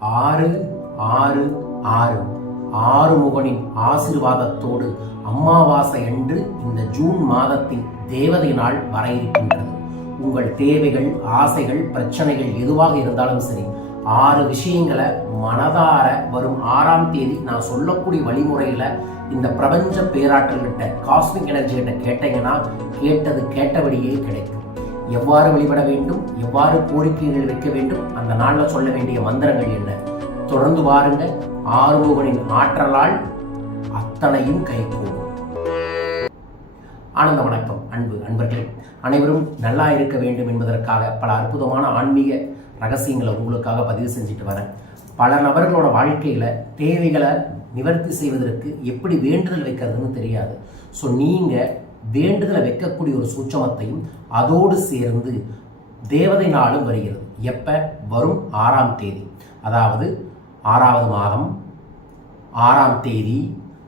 ஆறு ஆறு ஆறு. ஆறுமுகனின் ஆசிர்வாதத்தோடு அமாவாசை அன்று இந்த ஜூன் மாதத்தின் தேவதை நாள் வர இருக்கின்றது. உங்கள் தேவைகள் ஆசைகள் பிரச்சனைகள் எதுவாக இருந்தாலும் சரி ஆறு விஷயங்களை மனதார வரும் ஆறாம் தேதி நான் சொல்லக்கூடிய வழிமுறையில இந்த பிரபஞ்ச பேராற்றல்கிட்ட காஸ்மிக் எனர்ஜி கிட்ட கேட்டீங்கன்னா கேட்டது கேட்டபடியே கிடைக்கும். எவ்வாறு வழிபட வேண்டும் எவ்வாறு கோரிக்கைகள் வைக்க வேண்டும் அந்த நாளில் சொல்ல வேண்டிய மந்திரங்கள் என்ன? தொடர்ந்து பாருங்க ஆறுமுகனின் ஆற்றலால் அத்தனையும் கைகூடும். ஆனந்த வணக்கம் அன்பு அன்பர்களே. அனைவரும் நல்லா இருக்க வேண்டும் என்பதற்காக பல அற்புதமான ஆன்மீக ரகசியங்களை உங்களுக்காக பதிவு செஞ்சுட்டு வரேன். பல நபர்களோட வாழ்க்கையில் தேவைகளை நிவர்த்தி செய்வதற்கு எப்படி வேண்டுதல் வைக்கிறதுன்னு தெரியாது. ஸோ நீங்கள் வேண்டுதலை வைக்கக்கூடிய ஒரு சூட்சமத்தையும் அதோடு சேர்ந்து தேவதை நாளும் வருகிறது. எப்ப? வரும் ஆறாம் தேதி. அதாவது ஆறாவது மாதம் ஆறாம் தேதி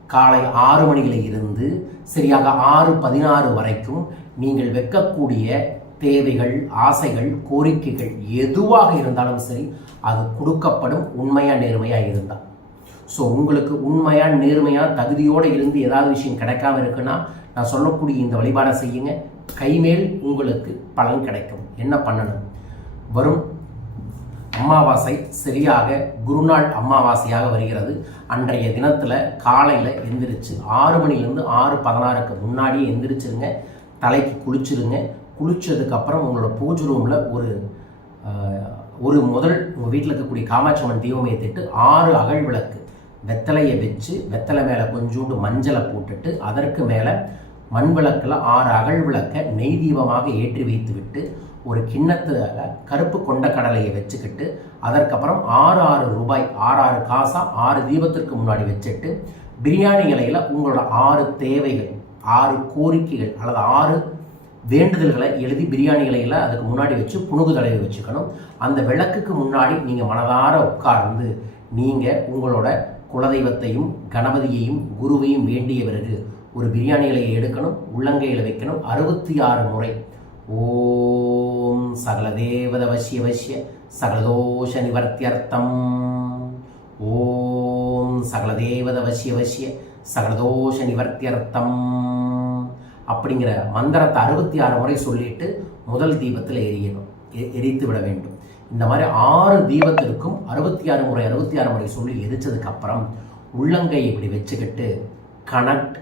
காலை ஆறு மணியில இருந்து சரியாக ஆறு பதினாறு வரைக்கும் நீங்கள் வைக்கக்கூடிய தேவைகள் ஆசைகள் கோரிக்கைகள் எதுவாக இருந்தாலும் சரி அது கொடுக்கப்படும் உண்மையா நேர்மையா இருந்தால் ஸோ உங்களுக்கு உண்மையாக நேர்மையாக தகுதியோடு இருந்து ஏதாவது விஷயம் கிடைக்காம இருக்குன்னா நான் சொல்லக்கூடிய இந்த வழிபாடை செய்யுங்க. கைமேல் உங்களுக்கு பலன் கிடைக்கும். என்ன பண்ணணும்? வரும் அமாவாசை சரியாக குருநாள் அமாவாசையாக வருகிறது. அன்றைய தினத்தில் காலையில் எந்திரிச்சு ஆறு மணிலேருந்து ஆறு பதினாறுக்கு முன்னாடியே எந்திரிச்சிருங்க. தலைக்கு குளிச்சிருங்க. குளிச்சதுக்கப்புறம் உங்களோட பூஜை ரூமில் ஒரு ஒரு முதல் உங்கள் வீட்டில் இருக்கக்கூடிய காமாட்சி அம்மன் தீபம் ஏற்றிட்டு ஆறு அகல் விளக்கு வெத்தலையை வச்சு வெத்தலை மேலே கொஞ்சோண்டு மஞ்சளை போட்டுட்டு அதற்கு மேலே மண் விளக்கில் ஆறு அகல் விளக்கை நெய் தீபமாக ஏற்றி வைத்துவிட்டு ஒரு கிண்ணத்துல கருப்பு கொண்ட கடலையை வச்சுக்கிட்டு அதற்கப்புறம் ஆறு ஆறு ரூபாய் ஆறு ஆறு காசாக ஆறு தீபத்திற்கு முன்னாடி வச்சுட்டு பிரியாணி இலையில் உங்களோட ஆறு தேவைகள் ஆறு கோரிக்கைகள் அல்லது ஆறு வேண்டுதல்களை எழுதி பிரியாணி இலையில் அதுக்கு முன்னாடி வச்சு புணுகு தலையை வச்சுக்கணும். அந்த விளக்குக்கு முன்னாடி நீங்கள் மனதார உட்கார்ந்து நீங்கள் உங்களோட குலதெய்வத்தையும் கணபதியையும் குருவையும் வேண்டிய பிறகு ஒரு பிரியாணி இலையை எடுக்கணும் உள்ளங்கையில் வைக்கணும் அறுபத்தி ஆறு முறை. ஓம் சகல தேவத வசிய வசிய சகலதோஷ நிவர்த்தியர்த்தம். ஓம் சகல தேவத வசிய வசிய சகலதோஷ நிவர்த்தியர்த்தம். அப்படிங்கிற மந்திரத்தை அறுபத்தி ஆறு முறை சொல்லிட்டு முதல் தீபத்தில் எரியணும் எரித்து விட வேண்டும். இந்த மாதிரி ஆறு தீபத்திற்கும் அறுபத்தி ஆறு முறை அறுபத்தி ஆறு முறை சொல்லி எரிச்சதுக்கு அப்புறம் உள்ளங்கை இப்படி வச்சுக்கிட்டு connect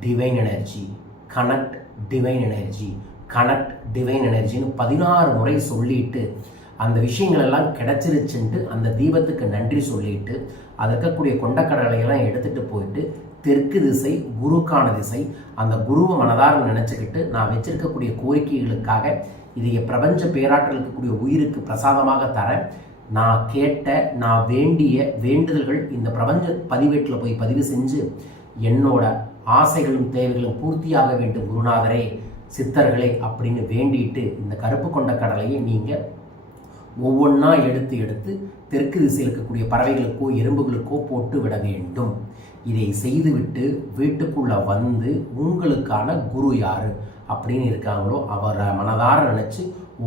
divine energy connect divine energy connect divine எனர்ஜின்னு பதினாறு முறை சொல்லிட்டு அந்த விஷயங்கள் எல்லாம் கிடைச்சிருச்சுன்ட்டு அந்த தீபத்துக்கு நன்றி சொல்லிட்டு அது இருக்கக்கூடிய கொண்டக்கடலையெல்லாம் எடுத்துகிட்டு போயிட்டு தெற்கு திசை குருக்கான திசை அந்த குருவை மனதார நினச்சிக்கிட்டு நான் வச்சிருக்கக்கூடிய கோரிக்கைகளுக்காக இது பிரபஞ்ச பேராற்றல் இருக்கக்கூடிய உயிருக்கு பிரசாதமாக தர நான் கேட்ட நான் வேண்டிய வேண்டுதல்கள் இந்த பிரபஞ்ச பதிவேட்டில் போய் பதிவு செஞ்சு என்னோட ஆசைகளும் தேவைகளும் பூர்த்தியாக வேண்டும் குருநாதரே சித்தர்களே அப்படின்னு வேண்டிட்டு இந்த கருப்பு கொண்ட கடலையை நீங்கள் ஒவ்வொன்றா எடுத்து எடுத்து தெற்கு திசையில் இருக்கக்கூடிய பறவைகளுக்கோ எறும்புகளுக்கோ போட்டு விட வேண்டும். இதை செய்துவிட்டு வீட்டுக்குள்ளே வந்து உங்களுக்கான குரு யார்? அப்படின்னு இருக்காங்களோ அவரை மனதார நினச்சி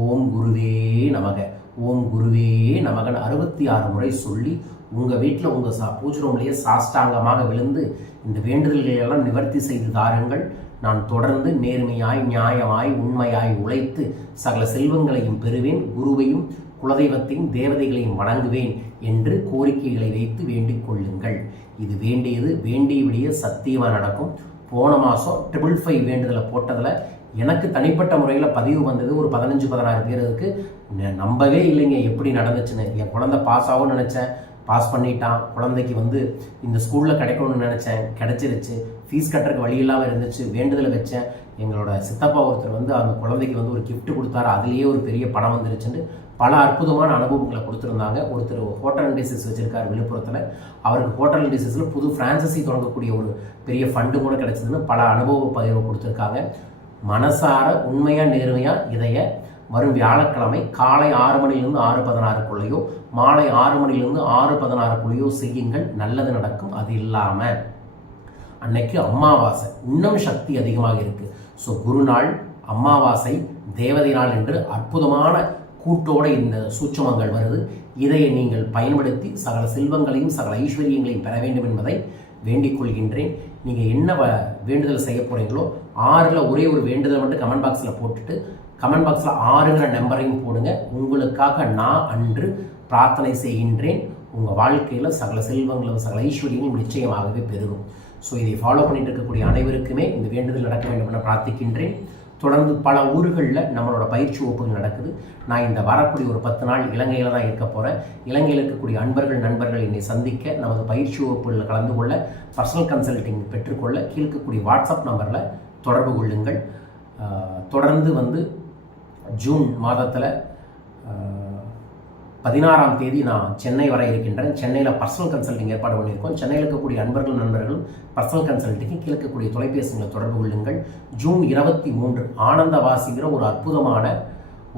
ஓம் குருவே நமக ஓம் குருவே நமகன் அறுபத்தி ஆறு முறை சொல்லி உங்கள் வீட்டில் உங்கள் சா பூஜை ரூம்லேயே சாஷ்டாங்கமாக விழுந்து இந்த வேண்டுதல்களையெல்லாம் நிவர்த்தி செய்து தாருங்கள். நான் தொடர்ந்து நேர்மையாய் நியாயமாய் உண்மையாய் உழைத்து சகல செல்வங்களையும் பெறுவேன் குருவையும் குலதெய்வத்தையும் தேவதைகளையும் வணங்குவேன் என்று கோரிக்கைகளை வைத்து வேண்டிக் கொள்ளுங்கள். இது வேண்டியது வேண்டியபடியே சத்தியமாக நடக்கும். போன மாதம் ட்ரிபிள் ஃபைவ் வேண்டுதலை போட்டதில் எனக்கு தனிப்பட்ட முறையில் பதிவு வந்தது ஒரு பதினஞ்சு பதினாறு பேருக்கு ந- நம்பவே இல்லைங்க எப்படி நடந்துச்சுன்னு. என் குழந்தை பாஸ் ஆகும்னு நினச்சேன். பாஸ் பண்ணிட்டான். குழந்தைக்கு வந்து இந்த ஸ்கூலில் கிடைக்கணும்னு நினச்சேன். கிடைச்சிருச்சு. ஃபீஸ் கட்டுறதுக்கு வழி இல்லாமல் இருந்துச்சு வேண்டுதலை வச்சேன். எங்களோட சித்தப்பா ஒருத்தர் வந்து அந்த குழந்தைக்கு வந்து ஒரு கிஃப்ட் கொடுத்தாரு. அதுலேயே ஒரு பெரிய பணம் வந்துருச்சுன்னு பல அற்புதமான அனுபவங்களை கொடுத்துருந்தாங்க. ஒருத்தர் ஹோட்டல் அண்ட் டிசைஸ் விழுப்புரத்தில். அவருக்கு ஹோட்டல் அண்ட் புது ஃப்ரான்சஸி தொடங்கக்கூடிய ஒரு பெரிய ஃபண்டு கூட கிடைச்சதுன்னு பல அனுபவ பகிர்வு கொடுத்துருக்காங்க. மனசார உண்மையாக நேர்மையாக இதைய வரும் வியாழக்கிழமை காலை ஆறு மணிலிருந்து ஆறு பதினாறுக்குள்ளேயோ மாலை ஆறு மணிலிருந்து ஆறு பதினாறுக்குள்ளேயோ செய்யுங்கள். நல்லது நடக்கும். அது இல்லாமல் அன்னைக்கு அமாவாசை இன்னும் சக்தி அதிகமாக இருக்கு. ஸோ குருநாள் அமாவாசை தேவதை நாள் என்று அற்புதமான கூட்டோட இந்த சூட்சமங்கள் வருது. இதை நீங்கள் பயன்படுத்தி சகல செல்வங்களையும் சகல ஐஸ்வர்யங்களையும் பெற வேண்டும் என்பதை வேண்டிக் கொள்கின்றேன். நீங்கள் என்ன வ வேண்டுதல் செய்ய போகிறீங்களோ ஆறில் ஒரே ஒரு வேண்டுதல் மட்டும் கமெண்ட் பாக்ஸில் போட்டுட்டு கமெண்ட் பாக்ஸில் ஆறுங்கிற நம்பரையும் போடுங்க. உங்களுக்காக நான் அன்று பிரார்த்தனை செய்கின்றேன். உங்கள் வாழ்க்கையில் சகல செல்வங்களும் சகல ஐஸ்வர்யங்களும் நிச்சயமாகவே பெருகும். ஸோ இதை ஃபாலோ பண்ணிட்டு இருக்கக்கூடிய அனைவருக்குமே இந்த வேண்டுதல் நடக்க வேண்டும் என பிரார்த்திக்கின்றேன். தொடர்ந்து பல ஊர்களில் நம்மளோட பயிற்சி வகுப்புகள் நடக்குது. நான் இந்த வரக்கூடிய ஒரு பத்து நாள் இலங்கையில் தான் இருக்க போகிறேன் இலங்கையில் இருக்கக்கூடிய அன்பர்கள் நண்பர்கள் என்னை சந்திக்க நமது பயிற்சி வகுப்புகளில் கலந்து கொள்ள பர்சனல் கன்சல்டிங் பெற்றுக்கொள்ள கீழ்க்கக்கூடிய வாட்ஸ்அப் நம்பரில் தொடர்பு கொள்ளுங்கள். தொடர்ந்து வந்து ஜூன் மாதத்தில் பதினாறாம் தேதி நான் சென்னை வர இருக்கின்றேன். சென்னையில் பர்சனல் கன்சல்டிங் ஏற்பாடு பண்ணியிருக்கோம். சென்னையில் இருக்கக்கூடிய அன்பர்கள் நண்பர்கள் பர்சனல் கன்சல்டிங்கு கிழக்கக்கூடிய தொலைபேசிகளை தொடர்பு கொள்ளுங்கள். ஜூன் இருபத்தி மூன்று ஆனந்தவாசிங்கிற ஒரு அற்புதமான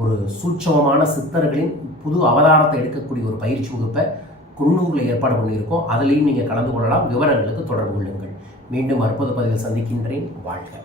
ஒரு சூட்சமமான சித்தர்களின் புது அவதாரத்தை எடுக்கக்கூடிய ஒரு பயிற்சி வகுப்பை குன்னூரில் ஏற்பாடு பண்ணியிருக்கோம். அதுலேயும் நீங்கள் கலந்து கொள்ளலாம். விவரங்களுக்கு தொடர்பு கொள்ளுங்கள். மீண்டும் அற்புத பதிவில் சந்திக்கின்றேன். வாழ்க.